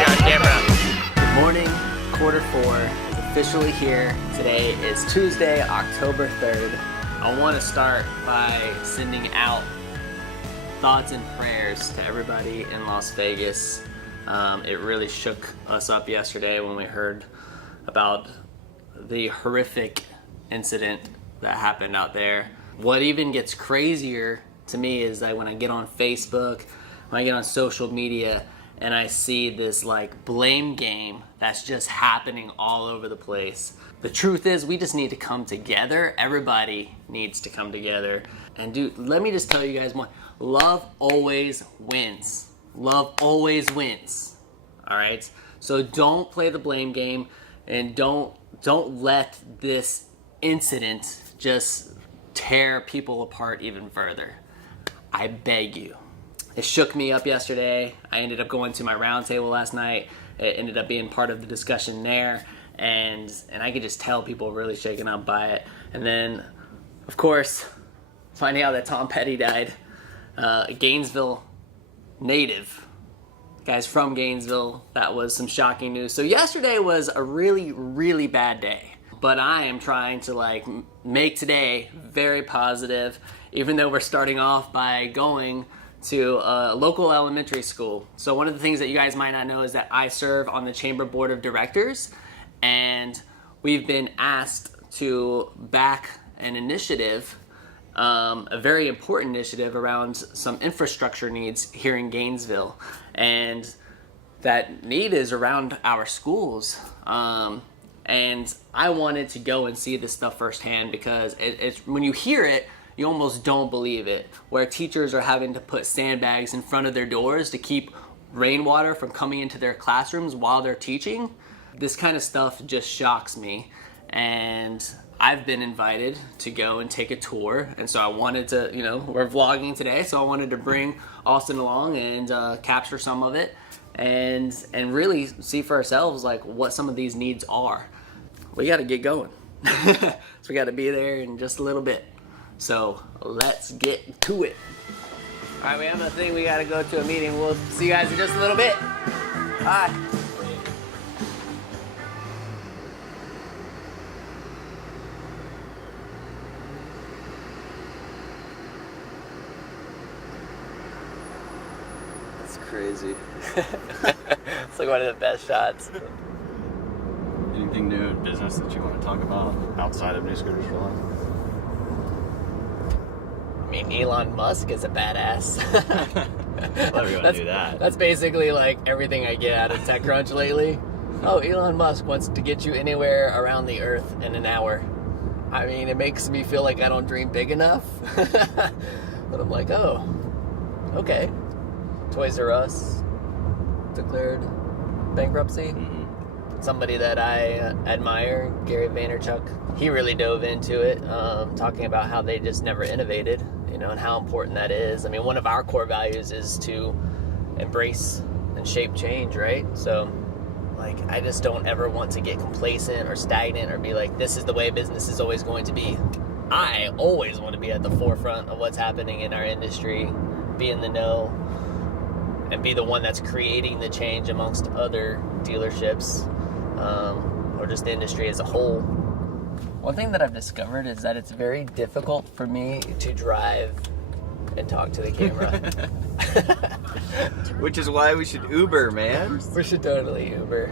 You're on camera. Good morning, quarter four is officially here. Today is Tuesday, October 3rd. I want to start by sending out thoughts and prayers to everybody in Las Vegas. It really shook us up yesterday when we heard about the horrific incident that happened out there. What even gets crazier to me is that when I get on Facebook, when I get on social media, and I see this like blame game that's just happening all over the place. The truth is we just need to come together. Everybody needs to come together. And let me just tell you guys one, love always wins. Love always wins. All right? So don't play the blame game and don't let this incident just tear people apart even further. I beg you. It shook me up yesterday. I ended up going to my roundtable last night. It ended up being part of the discussion there, and I could just tell people were really shaken up by it. And then, of course, finding out that Tom Petty died, a Gainesville native. Guys from Gainesville, that was some shocking news. So yesterday was a really, really bad day. But I am trying to make today very positive, even though we're starting off by going to a local elementary school. So one of the things that you guys might not know is that I serve on the Chamber Board of Directors, and we've been asked to back an initiative, a very important initiative around some infrastructure needs here in Gainesville. And that need is around our schools. And I wanted to go and see this stuff firsthand because it's when you hear it, you almost don't believe it, where teachers are having to put sandbags in front of their doors to keep rainwater from coming into their classrooms while they're teaching. This kind of stuff just shocks me, and I've been invited to go and take a tour, and so I wanted to, we're vlogging today, so I wanted to bring Austin along and capture some of it and really see for ourselves what some of these needs are. We got to get going. So we got to be there in just a little bit. So let's get to it. All right, we have a thing. We got to go to a meeting. We'll see you guys in just a little bit. Bye. That's crazy. It's like one of the best shots. Anything new in business that you want to talk about outside of New Scooters for Life? I mean, Elon Musk is a badass. Why would you want to do that? That's basically everything I get out of TechCrunch lately. Oh, Elon Musk wants to get you anywhere around the earth in an hour. I mean, it makes me feel like I don't dream big enough. But I'm like, oh, okay. Toys R Us declared bankruptcy. Mm-hmm. Somebody that I admire, Gary Vaynerchuk, he really dove into it, talking about how they just never innovated, and how important that is. I mean, one of our core values is to embrace and shape change, right? So, I just don't ever want to get complacent or stagnant or be like, this is the way business is always going to be. I always want to be at the forefront of what's happening in our industry, be in the know, and be the one that's creating the change amongst other dealerships, or just the industry as a whole. One thing that I've discovered is that it's very difficult for me to drive and talk to the camera. Which is why we should Uber, man. We should totally Uber.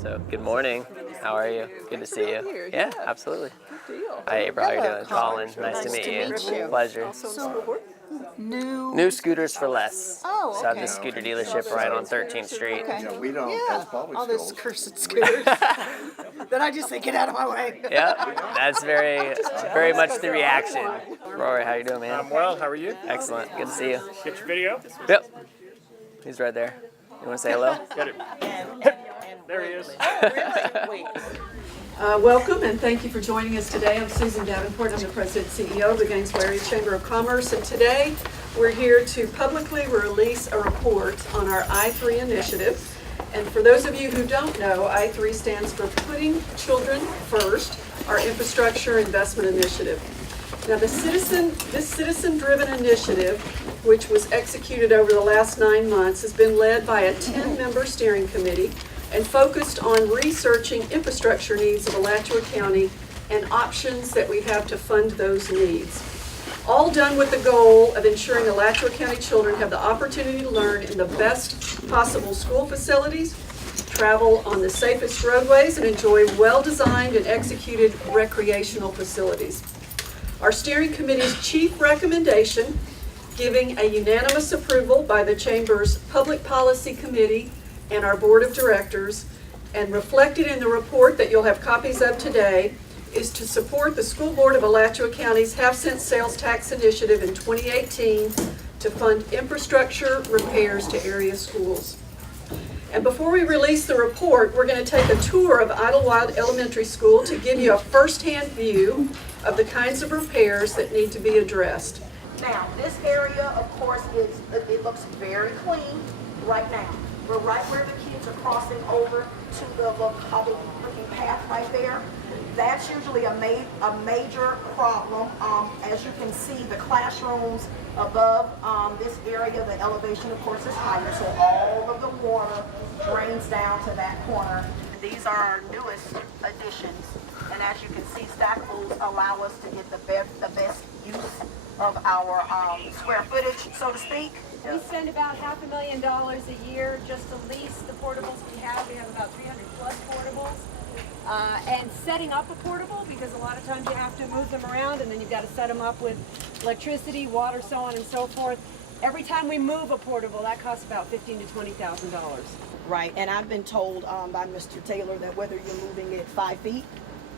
So, good morning. How are you? Good to see you. Here. Yeah, absolutely. Good deal. Hi, April. How are you Hello, doing? Colin. Nice to meet you. Pleasure. So, New Scooters for Less. Oh, So I have okay. the scooter dealership right on 13th Street. Okay. Yeah, we don't, Yeah, as public all those schools. cursed scooters. Then I just say, get out of my way. Yep, that's very much the reaction. Rory, how you doing, man? I'm well, how are you? Excellent. Good to see you. Get your video? Yep. He's right there. You want to say hello? Got it. There he is. Welcome and thank you for joining us today. I'm Susan Davenport. I'm the President and CEO of the Gainesville Area Chamber of Commerce. And today we're here to publicly release a report on our I3 initiative. And for those of you who don't know, I3 stands for Putting Children First, our infrastructure investment initiative. Now, this citizen-driven initiative, which was executed over the last 9 months, has been led by a 10-member steering committee and focused on researching infrastructure needs of Alachua County and options that we have to fund those needs. All done with the goal of ensuring Alachua County children have the opportunity to learn in the best possible school facilities, travel on the safest roadways, and enjoy well-designed and executed recreational facilities. Our steering committee's chief recommendation, giving a unanimous approval by the Chamber's Public Policy Committee and our Board of Directors, and reflected in the report that you'll have copies of today, is to support the School Board of Alachua County's half-cent sales tax initiative in 2018 to fund infrastructure repairs to area schools. And before we release the report, we're going to take a tour of Idlewild Elementary School to give you a first-hand view of the kinds of repairs that need to be addressed. Now, this area, of course, it looks very clean right now. We're right where the kids are crossing over to the little cobble-looking path right there. That's usually a major problem. As you can see, the classrooms above this area, the elevation, of course, is higher, so all of the water drains down to that corner. These are our newest additions, and as you can see, stackables allow us to get the best use of our square footage, so to speak. We spend about $500,000 a year just to lease the portables we have. We have about 300 plus portables. And setting up a portable, because a lot of times you have to move them around and then you've got to set them up with electricity, water, so on and so forth. Every time we move a portable, that costs about $15,000 to $20,000. Right, and I've been told by Mr. Taylor that whether you're moving it 5 feet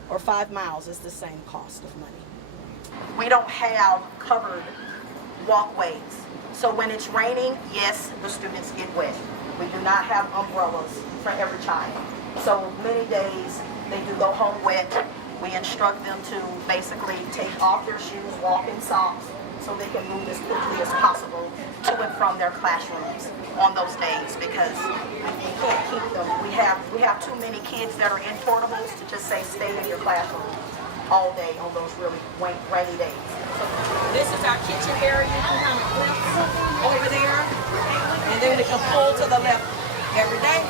or 5 miles, it's the same cost of money. We don't have covered walkways. So when it's raining, yes, the students get wet. We do not have umbrellas for every child. So many days they do go home wet. We instruct them to basically take off their shoes, walk in socks, so they can move as quickly as possible to and from their classrooms on those days, because we can't keep them. We have too many kids that are in portables to just say stay in your classroom all day on those really rainy days. So this is our kitchen area. You can kind of glimpse over there, and then we can pull to the left every day.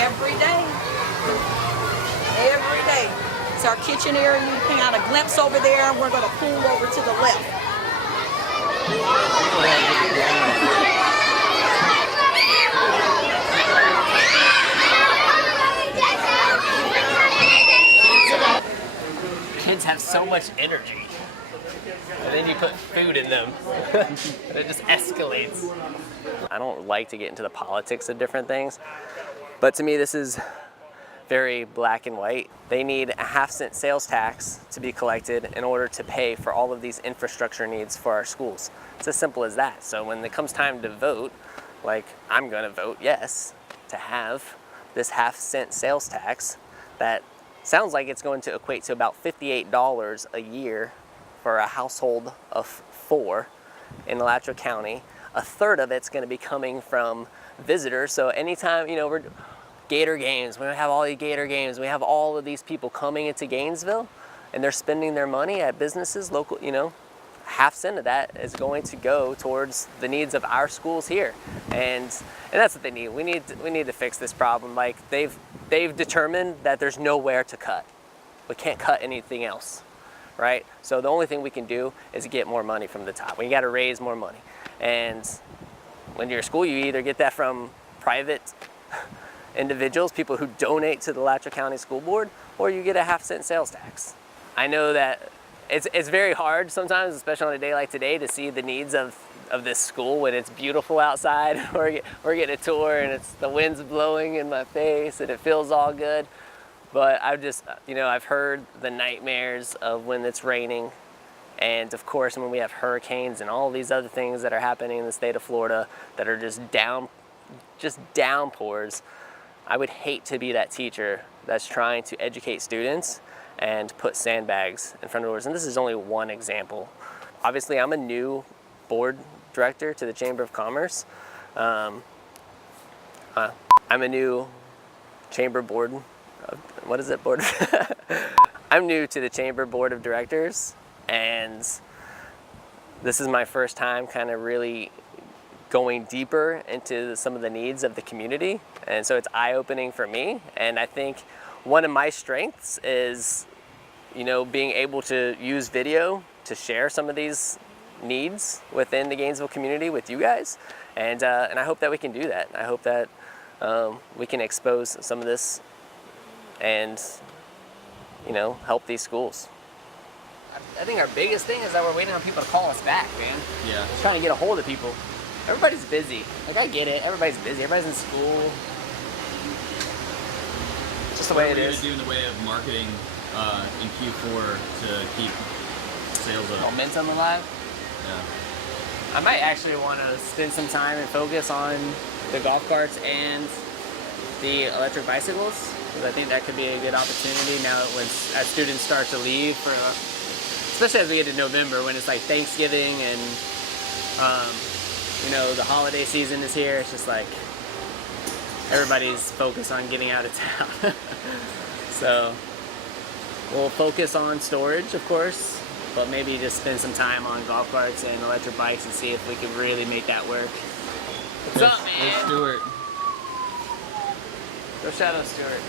Every day. Every day. It's our kitchen area. You can kind of glimpse over there, and we're going to pull over to the left. Kids have so much energy, and then you put food in them, and it just escalates. I don't like to get into the politics of different things, but to me this is very black and white. They need a half-cent sales tax to be collected in order to pay for all of these infrastructure needs for our schools. It's as simple as that. So when it comes time to vote, like I'm gonna vote yes to have this half-cent sales tax that sounds like it's going to equate to about $58 a year for a household of 4 in Alachua County. A third of it's going to be coming from visitors. So anytime, we're Gator games, we have all these Gator games, we have all of these people coming into Gainesville and they're spending their money at businesses, local, half cent of that is going to go towards the needs of our schools here. And that's what they need. We need to fix this problem. Like they've determined that there's nowhere to cut. We can't cut anything else, right? So the only thing we can do is get more money from the top. We got to raise more money. And when you're a school, you either get that from private individuals, people who donate to the Alachua County School Board, or you get a half-cent sales tax. I know that it's very hard sometimes, especially on a day like today, to see the needs of this school when it's beautiful outside. We're getting a tour and the wind's blowing in my face and it feels all good. But I've heard the nightmares of when it's raining, and of course when we have hurricanes and all these other things that are happening in the state of Florida that are just downpours. I would hate to be that teacher that's trying to educate students and put sandbags in front of doors. And this is only one example. Obviously, I'm a new board director to the Chamber of Commerce. I'm a new chamber board. I'm new to the Chamber Board of Directors, and this is my first time kind of really going deeper into some of the needs of the community, and so it's eye-opening for me. And I think one of my strengths is, you know, being able to use video to share some of these needs within the Gainesville community with you guys, and I hope that we can do that. I hope that we can expose some of this and, you know, help these schools. I think our biggest thing is that we're waiting on people to call us back, man. Yeah. Just trying to get a hold of people. Everybody's busy. Like, I get it. Everybody's busy. Everybody's in school. It's just the way it is. What are you gonna do in the way of marketing in Q4 to keep sales up? Momentum alive. Yeah. I might actually want to spend some time and focus on the golf carts and the electric bicycles, because I think that could be a good opportunity now as students start to leave for, especially as we get to November when it's like Thanksgiving and you know, the holiday season is here. It's just like everybody's focused on getting out of town. So we'll focus on storage, of course, but maybe just spend some time on golf carts and electric bikes and see if we can really make that work. What's up, man? There's Stuart. Go shout out Stuart.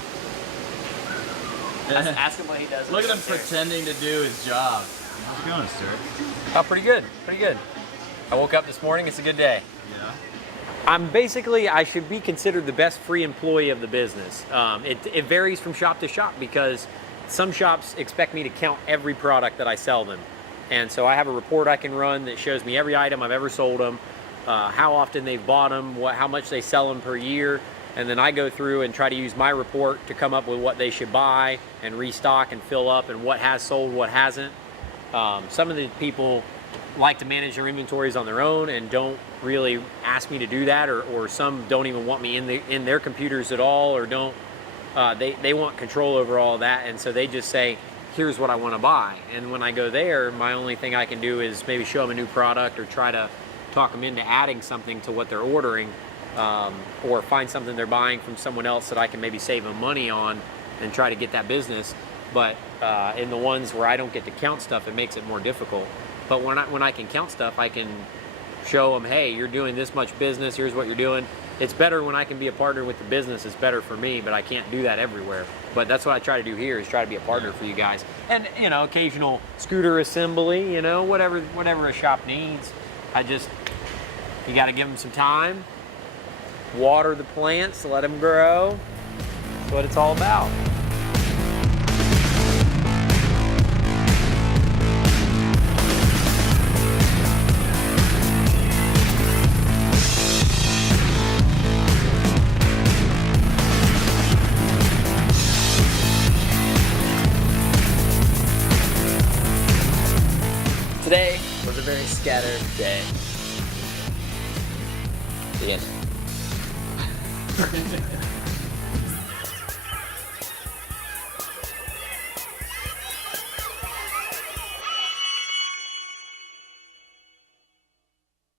Ask him what he does. Look at him upstairs. pretending to do his job. How's it going, Stuart? Oh, pretty good, pretty good. I woke up this morning, it's a good day. Yeah. I should be considered the best free employee of the business. It varies from shop to shop because some shops expect me to count every product that I sell them. And so I have a report I can run that shows me every item I've ever sold them, how often they've bought them, how much they sell them per year. And then I go through and try to use my report to come up with what they should buy and restock and fill up and what has sold, what hasn't. Some of the people like to manage their inventories on their own and don't really ask me to do that, or some don't even want me in their computers at all, or don't they want control over all of that, and so they just say, here's what I want to buy. And when I go there, my only thing I can do is maybe show them a new product or try to talk them into adding something to what they're ordering, or find something they're buying from someone else that I can maybe save them money on and try to get that business. But in the ones where I don't get to count stuff, it makes it more difficult. But when I can count stuff, I can show them, hey, you're doing this much business, here's what you're doing. It's better when I can be a partner with the business. It's better for me, but I can't do that everywhere. But that's what I try to do here, is try to be a partner for you guys. And, you know, occasional scooter assembly, you know, whatever a shop needs. You got to give them some time, water the plants, let them grow. That's what it's all about. Today was a very scattered day. The end.